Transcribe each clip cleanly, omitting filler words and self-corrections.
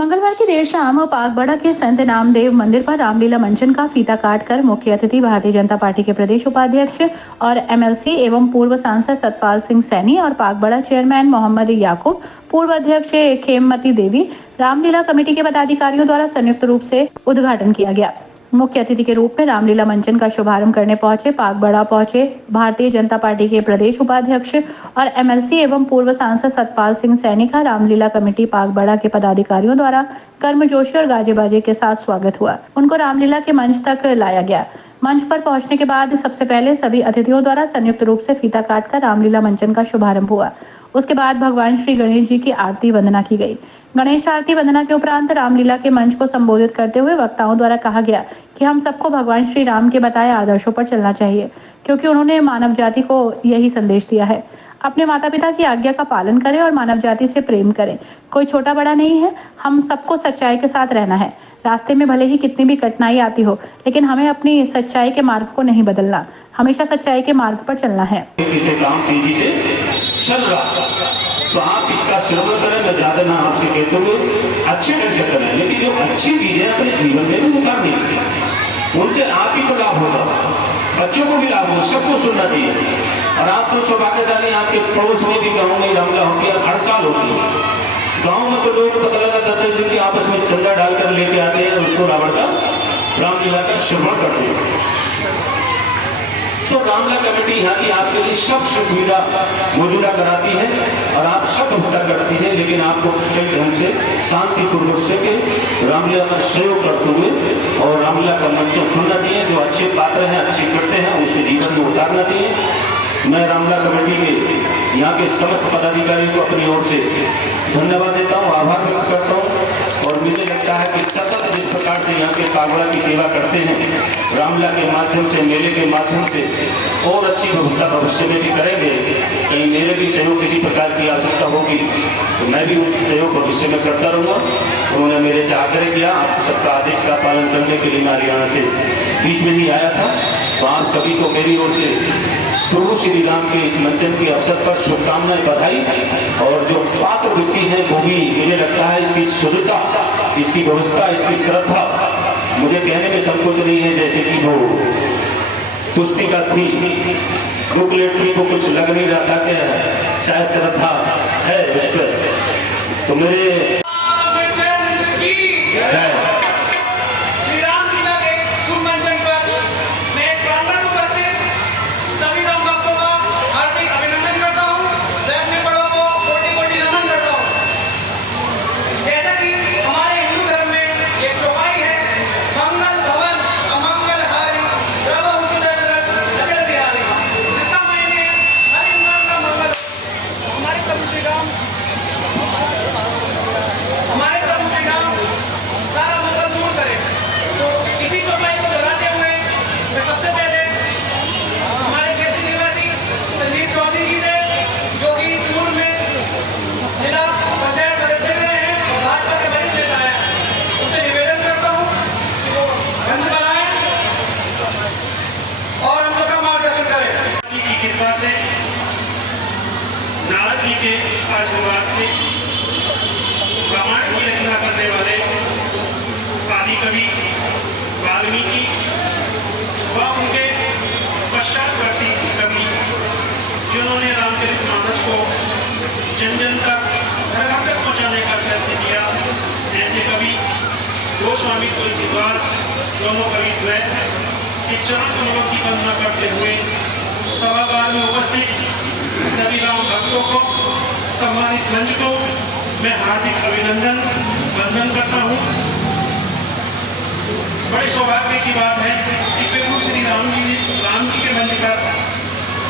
मंगलवार की देर शाम पागबड़ा के संत नामदेव मंदिर पर रामलीला मंचन का फीता काटकर मुख्य अतिथि भारतीय जनता पार्टी के प्रदेश उपाध्यक्ष और एमएलसी एवं पूर्व सांसद सतपाल सिंह सैनी और पागबड़ा चेयरमैन मोहम्मद याकूब, पूर्व अध्यक्ष खेममती देवी, रामलीला कमेटी के पदाधिकारियों द्वारा संयुक्त रूप से उद्घाटन किया गया। मुख्य अतिथि के रूप में रामलीला मंचन का शुभारंभ करने पागबड़ा पहुंचे भारतीय जनता पार्टी के प्रदेश उपाध्यक्ष और एमएलसी एवं पूर्व सांसद सतपाल सिंह सैनी का रामलीला कमेटी पागबड़ा के पदाधिकारियों द्वारा कर्मजोशी और गाजे बाजे के साथ स्वागत हुआ। उनको रामलीला के मंच तक लाया गया। मंच पर पहुंचने के बाद सबसे पहले सभी अतिथियों द्वारा संयुक्त रूप से फीता काटकर रामलीला मंचन का शुभारंभ हुआ। उसके बाद भगवान श्री गणेश जी की आरती वंदना की गई। गणेश आरती वंदना के उपरांत रामलीला के मंच को संबोधित करते हुए वक्ताओं द्वारा कहा गया कि हम सबको भगवान श्री राम के बताए आदर्शों पर चलना चाहिए, क्योंकि उन्होंने मानव जाति को यही संदेश दिया है। अपने माता पिता की आज्ञा का पालन करें और मानव जाति से प्रेम करें। कोई छोटा बड़ा नहीं है, हम सबको सच्चाई के साथ रहना है। रास्ते में भले ही कितनी भी कठिनाई आती हो, लेकिन हमें अपनी सच्चाई के मार्ग को नहीं बदलना, हमेशा सच्चाई के मार्ग पर चलना है। काम तेजी से चल रहा, तो आप इसका श्रवण करें। मैं ज्यादा ना आपसे कहते हुए अच्छे ढंग से करें, लेकिन जो अच्छी चीजें अपने जीवन में भी उतारनी चाहिए। उनसे आप ही को लाभ होगा, बच्चों को भी लाभ होगा, सबको सुनना चाहिए। और आप तो सौभाग्यशाली, आपके पड़ोस में भी गाँव में रामलीला होती है, हर साल होती है। गाँव में तो लोग पता लगा करते हैं जिनके आपस में चंदा डालकर लेके आते हैं, उसको रावण का रामलीला का श्रवण करते हैं। तो रामलीला कमेटी यहाँ की आपके लिए सब सुविधा मौजूदा कराती है और आप सब व्यवस्था करती है, लेकिन आपको सही ढंग से शांतिपूर्वक से के रामलीला का सहयोग करते हुए और रामलीला का मंचन सुनना चाहिए। जो अच्छे पात्र हैं, अच्छे करते हैं, उसके जीवन में उतारना चाहिए। मैं रामलीला कमेटी के यहाँ के समस्त पदाधिकारियों को अपनी ओर से धन्यवाद देता हूँ, आभार व्यक्त करता हूँ। और मुझे लगता है कि सतत जिस प्रकार से यहाँ के पागबड़ा की सेवा करते हैं, रामलीला के माध्यम से, मेले के माध्यम से, और अच्छी व्यवस्था भविष्य में भी करेंगे। कहीं मेरे भी सहयोग किसी प्रकार की आवश्यकता होगी तो मैं भी सहयोग भविष्य में करता रहूँगा। उन्होंने मेरे से आग्रह किया, आप सबका आदेश का पालन करने के लिए मैं हरियाणा से बीच में ही आया था। तो आप सभी को मेरी ओर से प्रभु श्री राम के इस मंचन के अवसर पर शुभकामनाएं, बधाई। और जो पात्र व्यक्ति हैं वो भी, मुझे लगता है इसकी शुद्धता, इसकी व्यवस्था, इसकी श्रद्धा मुझे कहने में संकोच नहीं है। जैसे कि वो पुस्तिका थी, बुकलेट थी, वो कुछ लग नहीं रहा था कि शायद श्रद्धा है उस पर। तो मेरे नारद जी के आशीर्वाद से रामायण की रचना करने वाले आदि कवि वाल्मीकि व उनके पश्चातवर्ती कवि, जिन्होंने रामचरितमानस को जन जन तक घर घर तक पहुँचाने का प्रयत्न किया, ऐसे कवि गोस्वामी तुलसीदास, दोनों कवि द्वैत के चरण कमलों की वंदना करते हुए सभागार में उपस्थित सभी राम भक्तों को, सम्मानित मंच को मैं हार्दिक अभिनंदन वंदन करता हूँ। बड़े सौभाग्य की बात है कि प्रभु श्री राम जी के मंच पर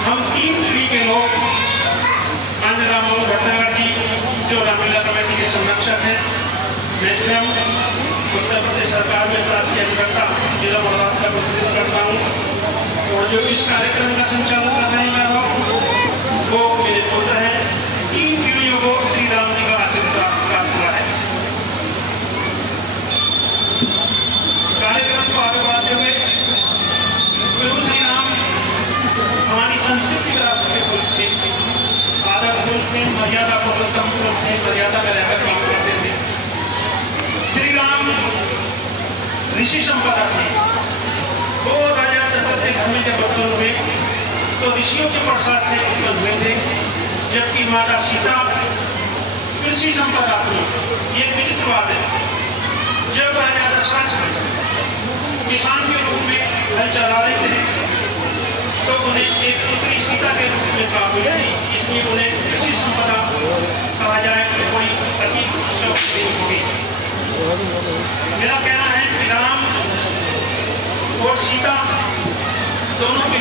हम 3 पीढ़ी के लोग, आनंद राम भट्टागर जी जो रामलीला कमेटी के संरक्षक हैं, मैं स्वयं उत्तर प्रदेश सरकार में शासकीय अभिकर्ता जिला मरवाद का प्रतिनिधित्व करता हूँ, और जो इस कार्यक्रम का संचालन कर रहे हैं वो मेरे पुत्र हैं। 3 पीढ़ियों को श्री राम जी का आशीर्वाद प्राप्त हुआ है। कार्यक्रम को आगे बढ़ाते हुए प्रभु श्री राम हमारी संस्कृति का आदर थे, मर्यादा पुरुषोत्तम थे, मर्यादा में रहकर काम करते थे। कृषि संपदा थी। वो राजा दशरथ के घर में जब उत्पन्न हुए तो ऋषियों के प्रसाद से उत्पन्न हुए थे, जबकि माता सीता कृषि संपदा थी। ये विचित्र बात है। जब राजा दशरथ किसान के रूप में हल चला रहे थे तो उन्हें एक पुत्री सीता के रूप में प्राप्त हुई, इसलिए उन्हें कृषि संपदा कहा जाए तो बड़ी अति होगी। मेरा कहना है कि राम और सीता दोनों के